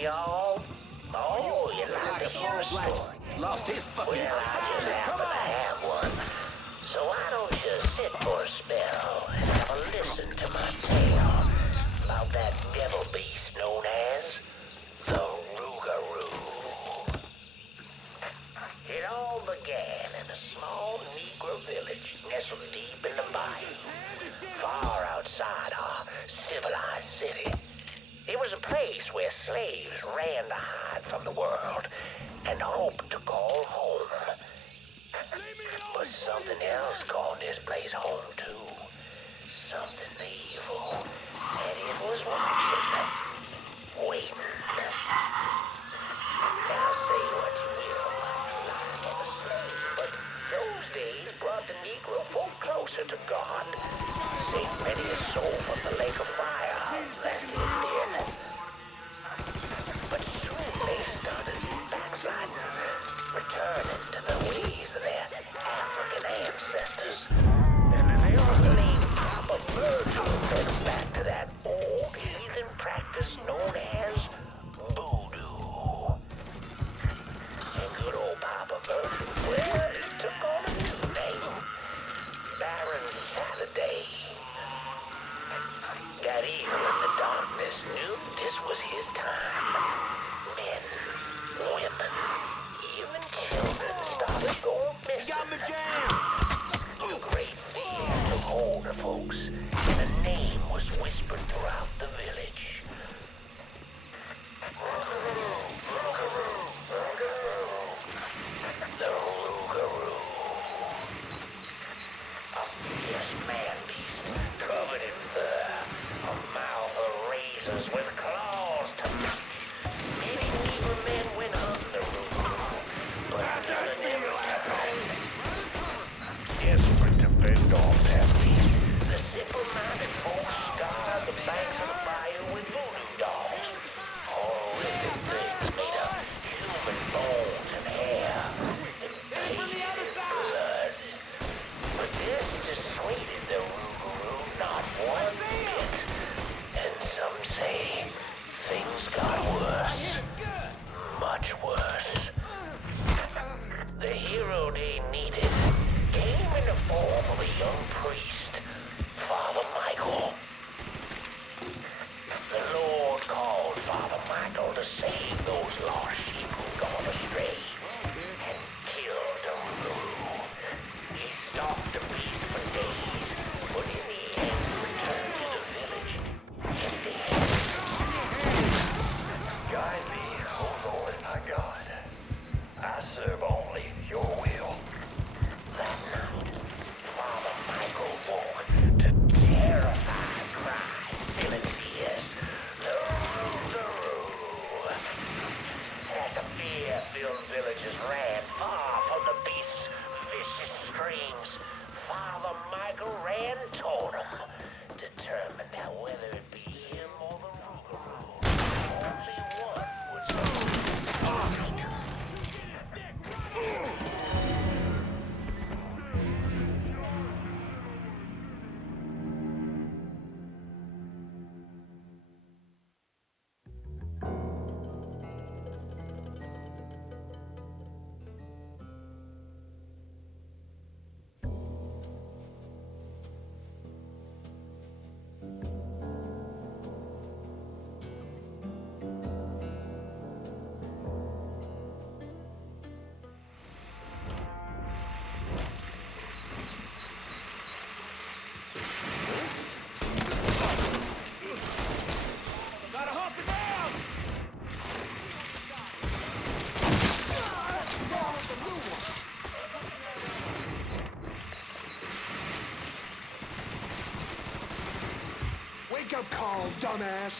y'all? Oh, you like to hear a story? Lost his fucking... Well, I just happen to have one. So why don't you sit for a spell and have a listen to my tale about that devil beast known as the Rougarou. It all began in a small Negro village nestled deep in the bayou, far outside our civilized city. It was a place where slaves ran to hide from the world and hoped to call home. But something else called this place home too. Something evil. And it was watching. Waiting. Now say what you will about the life of a slave, but those days brought the Negro folk closer to God. Saved many a soul from the lake of fire that it did. But soon they started backsliding, returning to the ways of their African ancestors. And they all believe Papa Virgil led them back to that old heathen practice known as voodoo. And good old Papa Virgil, well, he took on a new name, Baron Saturday. That evil in the darkness knew this was his time. Men, women, even children started going missing. Got me jammed! A great fear took hold of folks, and a name was whispered throughout the village. The Rougarou. A fierce man-beast covered in fur, a mouth of razors with claws to match. Many Negro men went hunting the Rougarou, but none never tried. Desperate to fend off that beast, the simple-minded folks scoured the banks of the bayou with voodoo dolls. Horrific things made of human bones and hair, and tainted blood. But this dissuaded the Rougarou not one bit. And some say things got worse. Much worse. The hero they needed came in the form of a young priest, Father Michael. The Lord called Father Michael to save those lost sheep who'd gone astray and killed the Rougarou. He stalked the beast for days, but in the end returned to the village empty-handed. Guide me, O Lord my God. I serve only your will. That night, Father Michael woke to terrified cries filling his ears. The Rougarou. As the fear-filled villagers ran far from the beast's vicious screams, Father Michael ran toward him, determined that whether it be him or the Rougarou, only one would survive. Gotta hunker down! Wake up call, dumbass!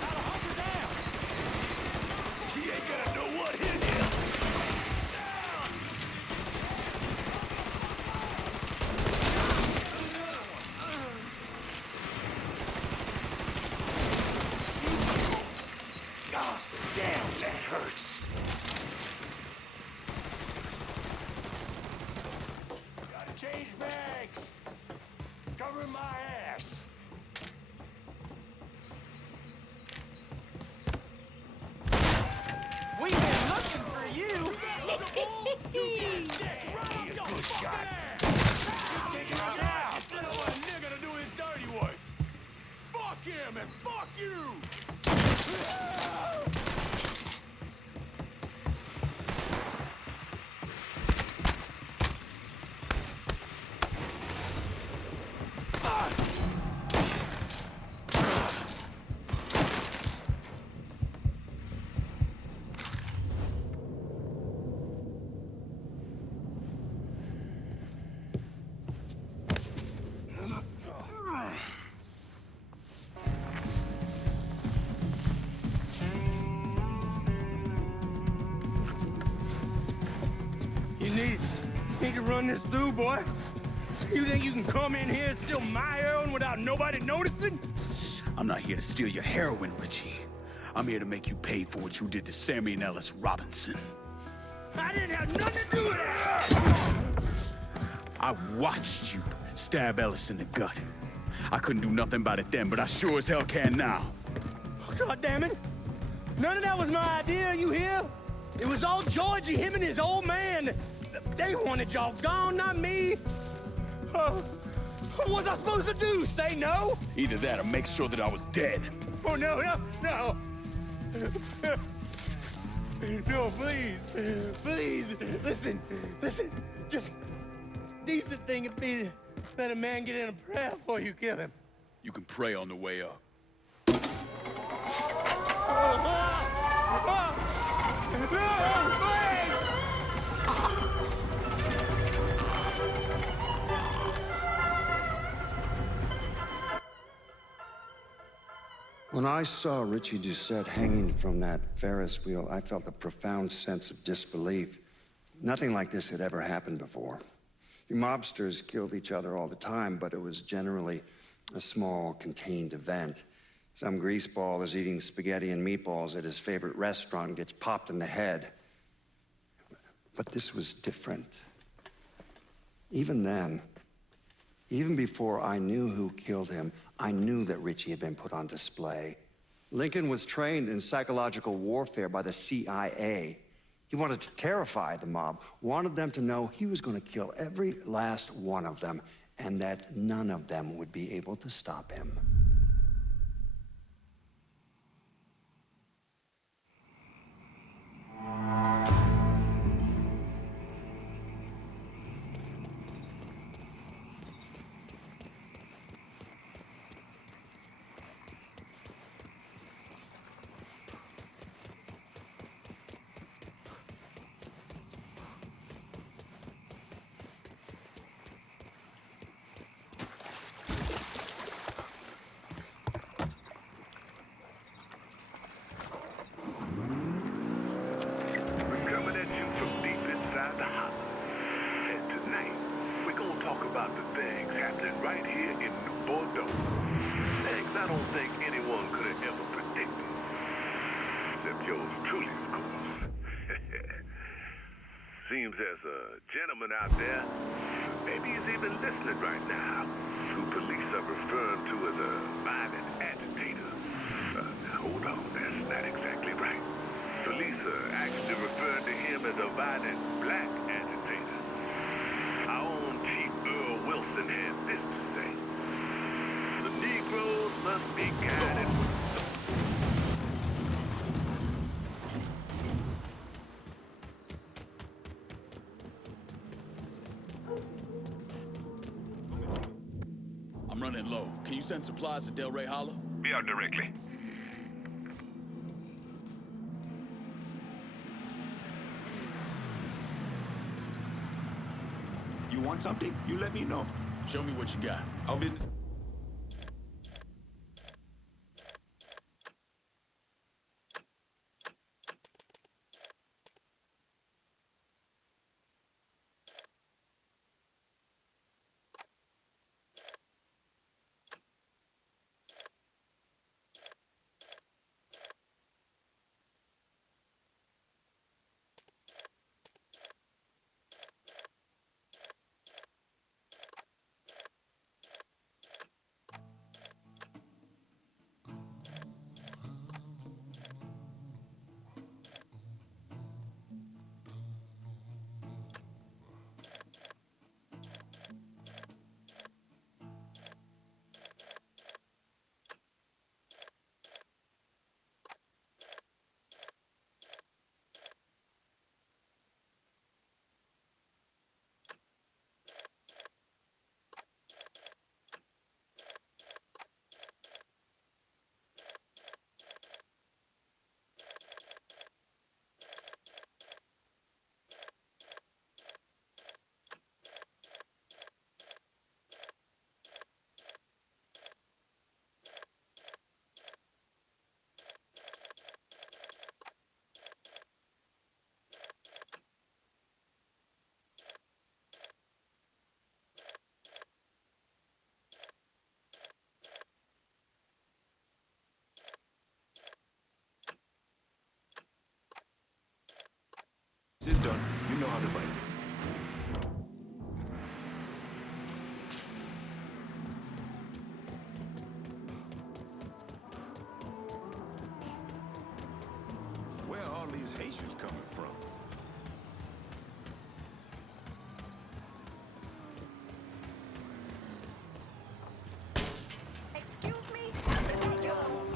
Gotta hunker down! He ain't gonna know what hit him! God damn, that hurts! Gotta change bags! Cover my ass. We've been looking for you. Good shot. Just taking us out. Instead of a nigga to do his dirty work. Fuck him and fuck you. You need to run this through, boy. You think you can come in here and steal my heroin without nobody noticing? I'm not here to steal your heroin, Richie. I'm here to make you pay for what you did to Sammy and Ellis Robinson. I didn't have nothing to do with it! I watched you stab Ellis in the gut. I couldn't do nothing about it then, but I sure as hell can now. God damn it! None of that was my idea, you hear? It was all Georgie, him and his old man. They wanted y'all gone, not me. What was I supposed to do? Say no? Either that or make sure that I was dead. Oh, no. No, please. Please, listen. Just decent thing would be to let a man get in a prayer before you kill him. You can pray on the way up. When I saw Richie Doucette hanging from that Ferris wheel, I felt a profound sense of disbelief. Nothing like this had ever happened before. The mobsters killed each other all the time, but it was generally a small, contained event. Some greaseball is eating spaghetti and meatballs at his favorite restaurant and gets popped in the head. But this was different. Even then, even before I knew who killed him, I knew that Richie had been put on display. Lincoln was trained in psychological warfare by the CIA. He wanted to terrify the mob, wanted them to know he was going to kill every last one of them, and that none of them would be able to stop him. Seems there's a gentleman out there, maybe he's even listening right now, who police are referring to as a violent agitator. Now hold on, that's not exactly right. Police are actually referring to him as a violent black agitator. Our own Chief Earl Wilson has this to say. The Negroes must be guided with I'm running low. Can you send supplies to Delray Hollow? Be out directly. You want something? You let me know. Show me what you got. I'll be... This is done. You know how to fight. Where are all these Haitians coming from? Excuse me? Is that yours?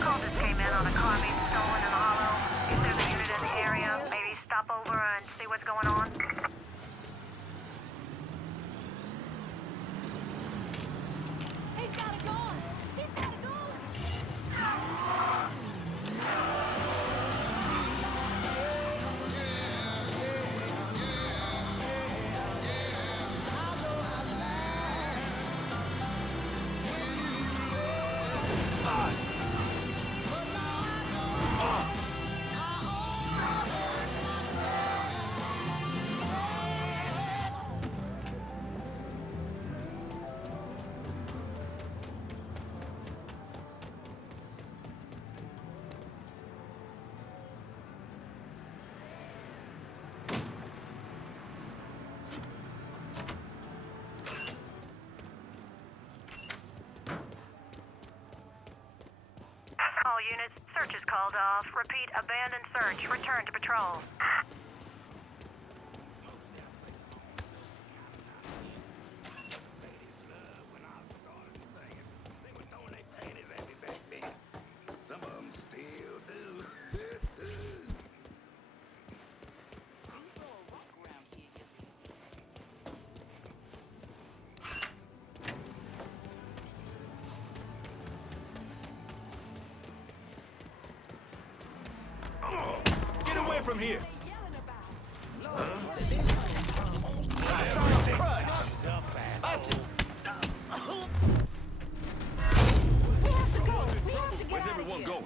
Call just came in on a car being stolen in the hollow. If there's a unit in the area, maybe stop over and see what's going on. He's got a gun! He's got a gun! All units, search is called off. Repeat, abandoned search. Return to patrol. Some of them still do. Get away from here! We have to go! We have to get Where's out of everyone here. going?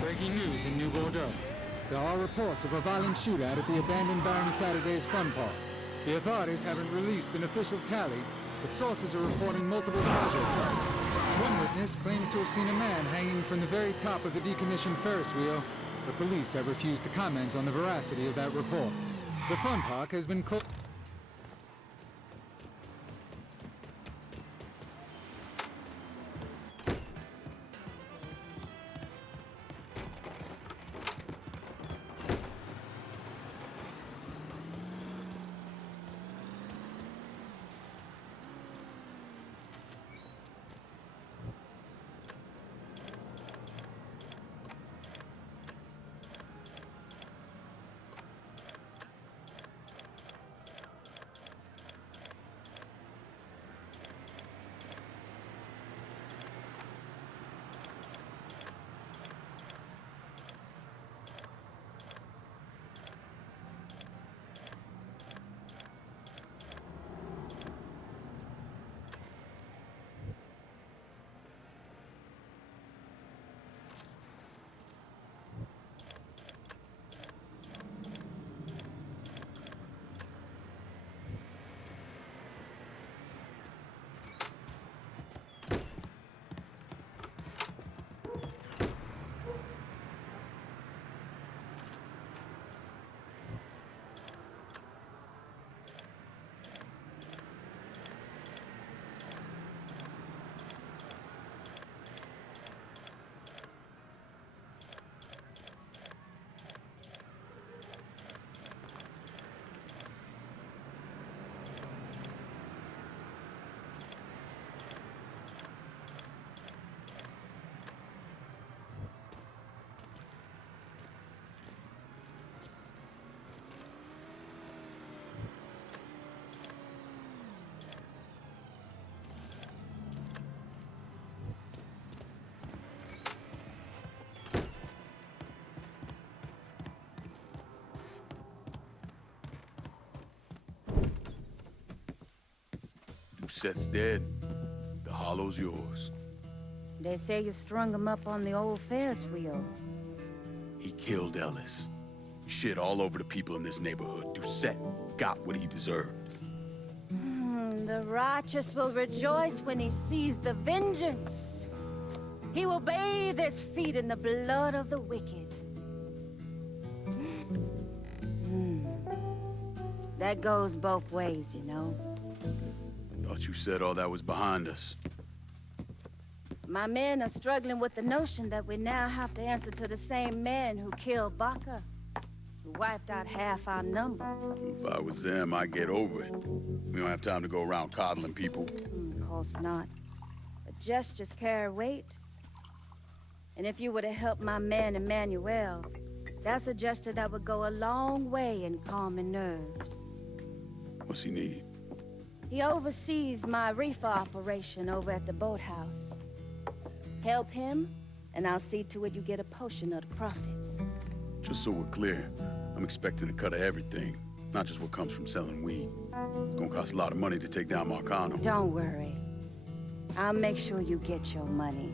Breaking news in New Bordeaux. There are reports of a violent shootout at the abandoned Baron Saturday's Fun Park. The authorities haven't released an official tally, but sources are reporting multiple casualties. One witness claims to have seen a man hanging from the very top of the decommissioned Ferris wheel. The police have refused to comment on the veracity of that report. The Fun Park has been closed. Dusette's dead. The hollow's yours. They say you strung him up on the old Ferris wheel. He killed Ellis. Shit all over the people in this neighborhood. Doucette got what he deserved. The righteous will rejoice when he sees the vengeance. He will bathe his feet in the blood of the wicked. That goes both ways, you know. Thought you said all that was behind us. My men are struggling with the notion that we now have to answer to the same man who killed Baca, who wiped out half our number. If I was them, I'd get over it. We don't have time to go around coddling people. Of course not. But gestures carry weight. And if you were to help my man Emmanuel, that's a gesture that would go a long way in calming nerves. What's he need? He oversees my reefer operation over at the boathouse. Help him, and I'll see to it you get a portion of the profits. Just so we're clear, I'm expecting a cut of everything, not just what comes from selling weed. It's gonna cost a lot of money to take down Marcano. Don't worry. I'll make sure you get your money.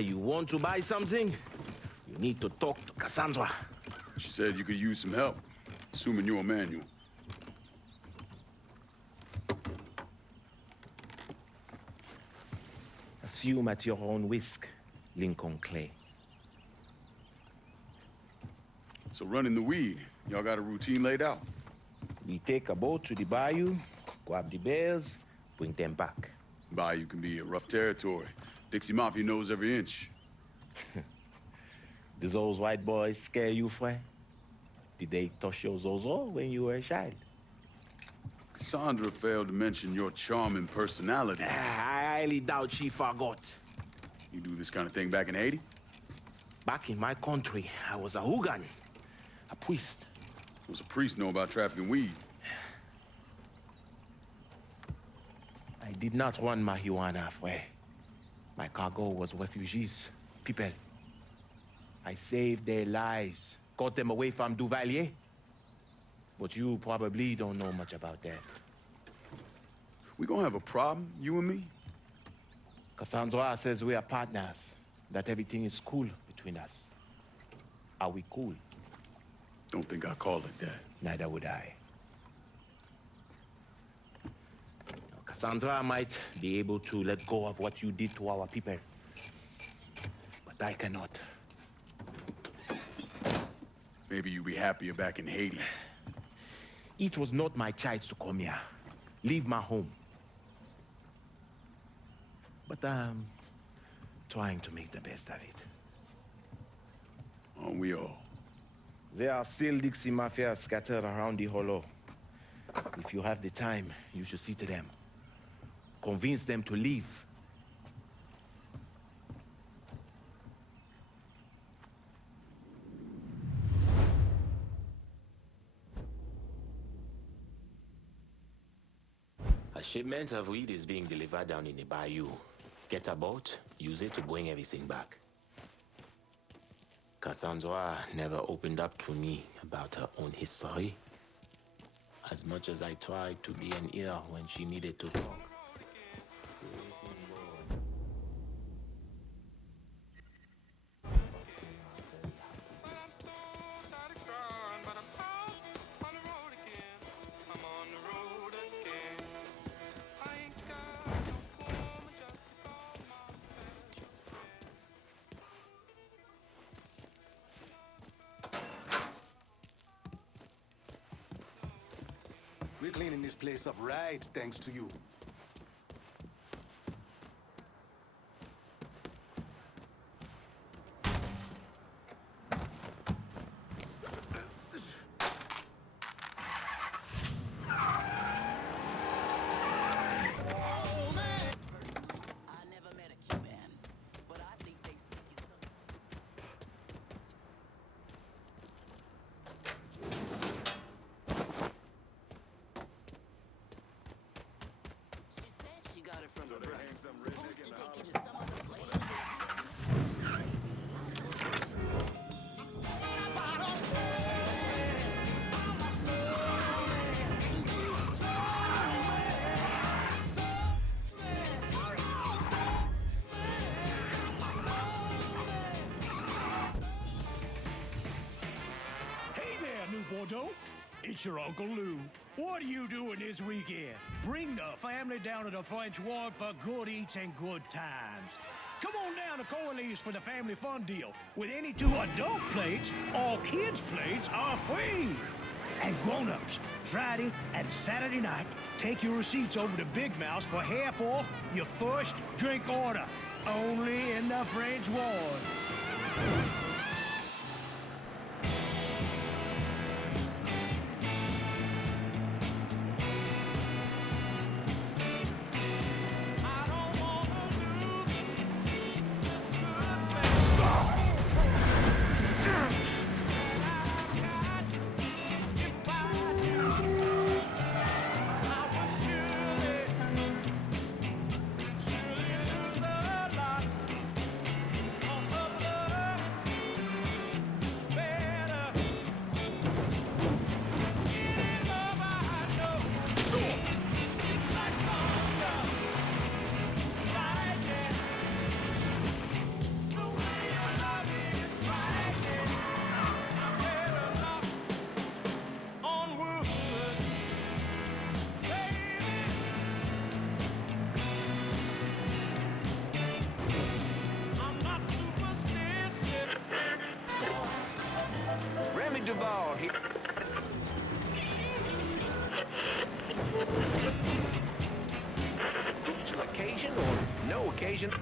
You want to buy something? You need to talk to Cassandra. She said you could use some help, assuming you're Emmanuel. Assume at your own risk, Lincoln Clay. So running the weed, y'all got a routine laid out? We take a boat to the bayou, grab the bears, bring them back. Bayou can be a rough territory. Dixie Mafia knows every inch. Do those white boys scare you, friend? Did they touch your zozo when you were a child? Cassandra failed to mention your charming personality. I highly doubt she forgot. You do this kind of thing back in Haiti? Back in my country, I was a hooligan, a priest. What's a priest know about trafficking weed? I did not run marijuana, friend. My cargo was refugees, people. I saved their lives, got them away from Duvalier. But you probably don't know much about that. We gonna have a problem, you and me? Cassandra says we are partners, that everything is cool between us. Are we cool? Don't think I call it that. Neither would I. Cassandra might be able to let go of what you did to our people. But I cannot. Maybe you'd be happier back in Haiti. It was not my choice to come here. Leave my home. But I'm trying to make the best of it. Aren't we all? There are still Dixie Mafia scattered around the hollow. If you have the time, you should see to them. Convince them to leave. A shipment of weed is being delivered down in the bayou. Get a boat, use it to bring everything back. Cassandra never opened up to me about her own history. As much as I tried to be an ear when she needed to talk. We're cleaning this place up right, thanks to you. Bordeaux? It's your Uncle Lou. What are you doing this weekend? Bring the family down to the French Ward for good eats and good times. Come on down to Corley's for the family fun deal. With any 2 adult plates, all kids' plates are free. And grown-ups, Friday and Saturday night, take your receipts over to Big Mouse for half off your first drink order. Only in the French Ward. Occasion or no occasion.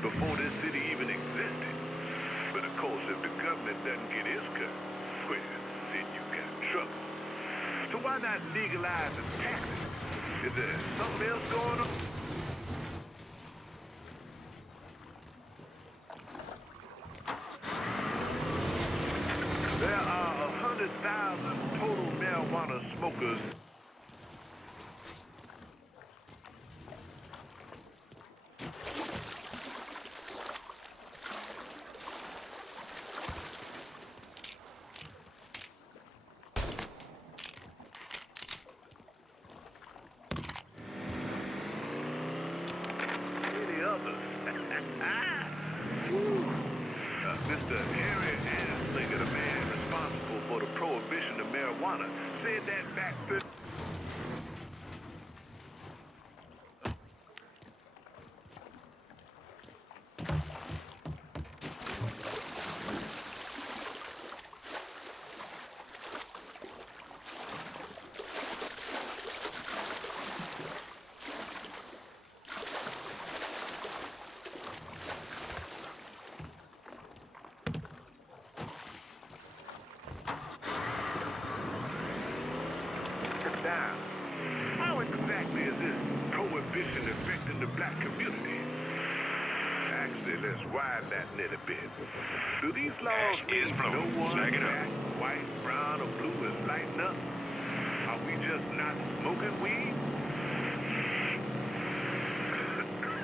Before this city even existed. But of course, if the government doesn't get its cut, well, then you got trouble. So why not legalize the taxes? Is there something else going on? There are 100,000 total marijuana smokers. Mr. Harry Anslinger, the man responsible for the prohibition of marijuana, said that back then. How exactly is this prohibition affecting the black community? Actually, let's widen that net a bit. Do these laws mean no one black, white, brown, or blue is lighting up? Are we just not smoking weed?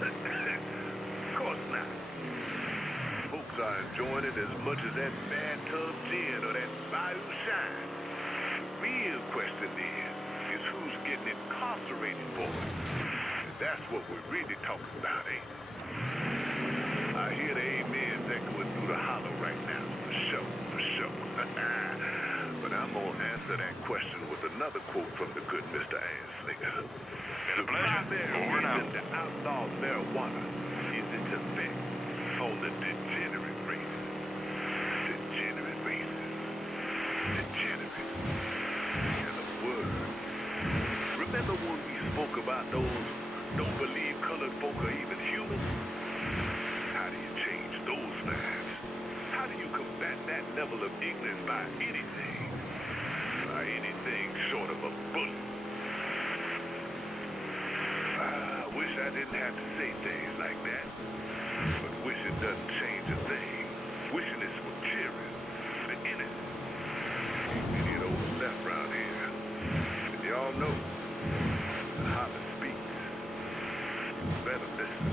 Of course not. Folks are enjoying it as much as that bathtub gin or that Bayou Shine. The real question is who's getting incarcerated for it. And that's what we're really talking about, ain't it? I hear the amens echoing through the hollow right now, for sure, for sure. But I'm gonna answer that question with another quote from the good Mr. Anslinger. The primary reason to outlaw marijuana is its effect on the degenerate races. Degenerate races. Degenerate. And the word. Remember when we spoke about those don't believe colored folk are even human? How do you change those lives? How do you combat that level of ignorance by anything? By anything short of a bullet. I wish I didn't have to say things like that. But wishing doesn't change a thing. Wishing is for children, the innocent. Many of those left around here. And y'all know, the holler speaks. Better listen.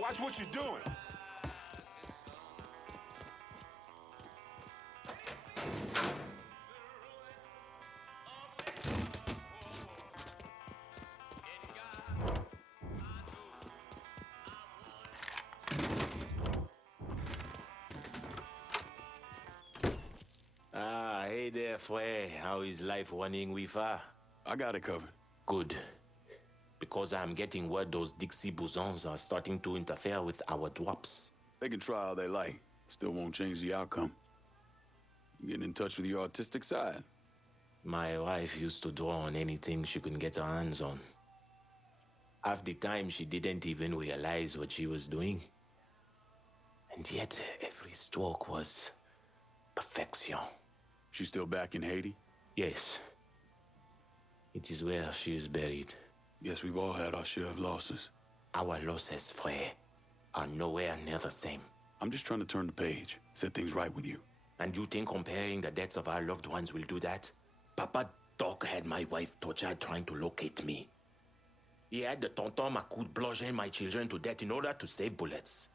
Watch what you're doing. Ah, hey there, Fue. How is life running with her? I got it covered. Good. Because I'm getting word those Dixie Bouzons are starting to interfere with our dwaps. They can try all they like. Still won't change the outcome. You getting in touch with your artistic side? My wife used to draw on anything she could get her hands on. Half the time, she didn't even realize what she was doing. And yet, every stroke was perfection. She's still back in Haiti? Yes. It is where she is buried. Yes, we've all had our share of losses. Our losses, frère, are nowhere near the same. I'm just trying to turn the page, set things right with you. And you think comparing the deaths of our loved ones will do that? Papa Doc had my wife tortured trying to locate me. He had the tonton Macoute bludgeon my children to death in order to save bullets.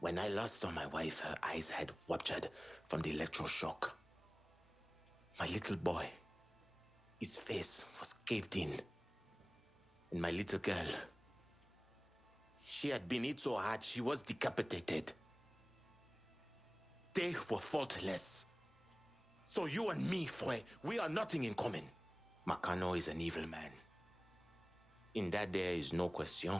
When I last saw my wife, her eyes had ruptured from the electroshock. My little boy, his face was caved in. And my little girl, she had been hit so hard she was decapitated. They were faultless. So you and me, Frey, we are nothing in common. Makano is an evil man. In that there is no question.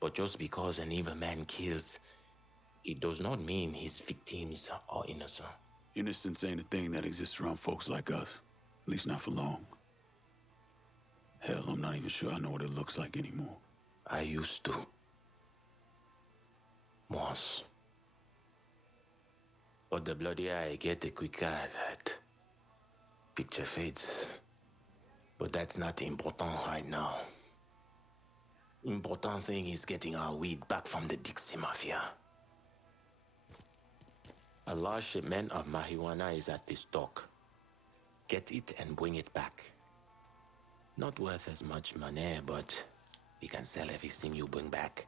But just because an evil man kills, it does not mean his victims are innocent. Innocence ain't a thing that exists around folks like us. At least not for long. Hell, I'm not even sure I know what it looks like anymore. I used to. Once. But the bloodier I get, the quicker that picture fades. But that's not important right now. Important thing is getting our weed back from the Dixie Mafia. A large shipment of marijuana is at this dock. Get it and bring it back. Not worth as much money, but we can sell everything you bring back.